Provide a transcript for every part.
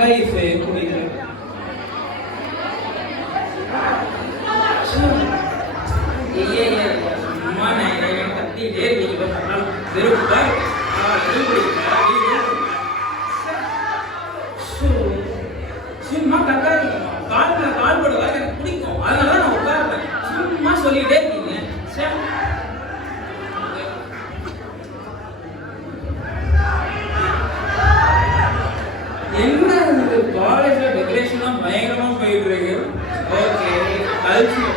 Life புரியல. சும்மா நான் கத்திட்டே இருக்கீங்க வெறுப்பா சும்மா கத்தாதீங்க. கால் போடுவா எனக்கு பிடிக்கும், அதனால நான் உட்காருவேன். சும்மா சொல்லிட்டே இருக்கீங்க. என்ன காலேஜ்ல டெக்கரேஷன்லாம் பயங்கரமா போயிட்டு இருக்கு. ஓகே, கல்ச்சர்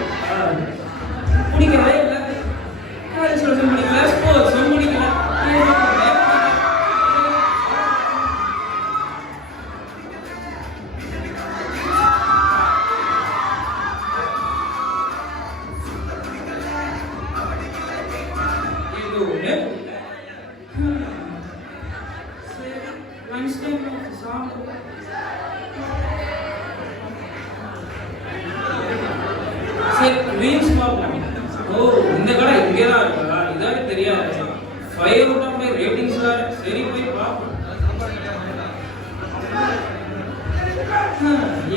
பிடிக்கவே இல்லை, கல்ச்சரல்ஸும் பிடிக்கல, ஸ்போர்ட்ஸும் பிடிக்கல. எதுவுமே லஞ்ச் டைம் சாப்பிடுவோம். சரி, ரீல்ஸ் பார்ப்போம். ஓ, இந்த கடை இங்கே தான் இருக்கா? இதாவே தெரியாது. 5 out of 5 ரேட்டிங்ஸ் வேற. சரி, போய் பார்ப்போம்.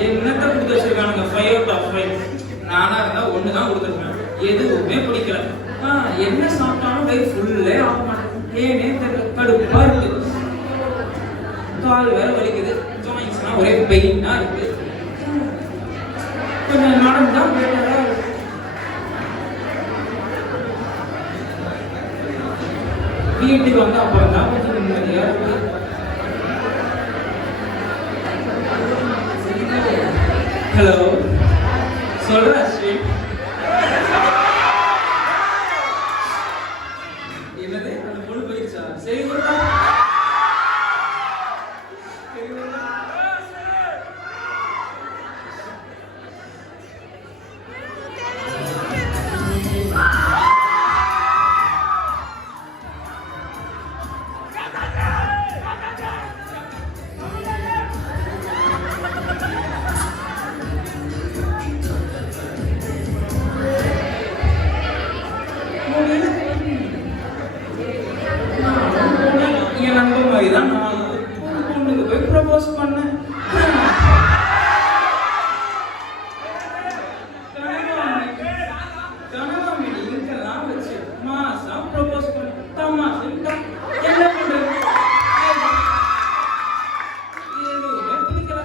என்னத்தை கொடுத்து வச்சிருக்கானுங்க 5 out of 5? நானா இருந்தா 1 தான் கொடுத்துருக்கேன். எதுவுமே பிடிக்கல. என்ன சாப்பிட்டாலும் வயிறு ஃபுல்லே ஆக மாட்டேங்குது. ஏனே தெரியல, கடுப்பா இருக்கு. கால் வேற வலிக்குது, ஜாயின்ஸ்லாம் ஒரே பெயினா இருக்கு. கொஞ்சம் நடந்தா பெட்டரா இருக்கு. வீட்டுக்கு வந்து அப்புறம் தான் கொஞ்சம் நிம்மதியா இருக்கு. ஹலோ, சொல்ற ஸ்ரீ. என்னது, அந்த பொண்ணு போயிடுச்சா? சரி, என் நண்பர் மாதிரி தான் நான் பொண்ணுக்கு போய் ப்ரப்போஸ் பண்ணேன். கனவாமணி இங்கெல்லாம் வச்சு மாசம் ப்ரப்போஸ் பண்ண தமாசு. என்ன பண்றது? எதுவுமே பிடிக்கல.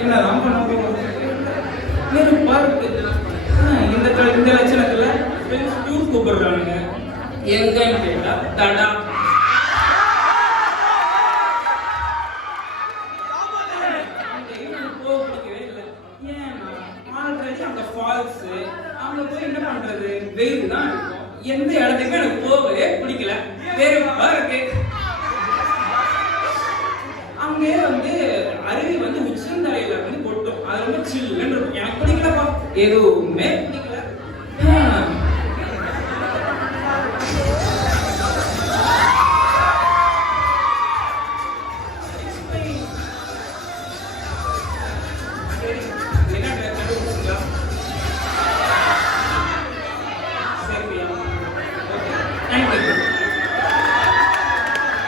என்னதான் பண்ண போகும்? வெறுப்பா இருக்கு. இந்த லட்சணத்துல ஃப்ரெண்ட்ஸ் டூர் கூப்பிடுறானுங்க. எங்கன்னு கேட்டா தடா. போக பிடிக்கவே இல்லை. ஏன்னா ஆல்ரெடி அந்த ஃபால்ஸ் அங்க போய் என்ன பண்றது? வெயில் தான் இருக்கும். எந்த இடத்துக்குமே எனக்கு போகவே பிடிக்கல. வெறுப்பா இருக்கு. அங்கே வந்து அருவி வந்து உச்சந்தலையில வந்து கொட்டும். அது ரொம்ப சில்லுன்னு இருக்கும். எனக்கு பிடிக்கலப்பா, எதுவுமே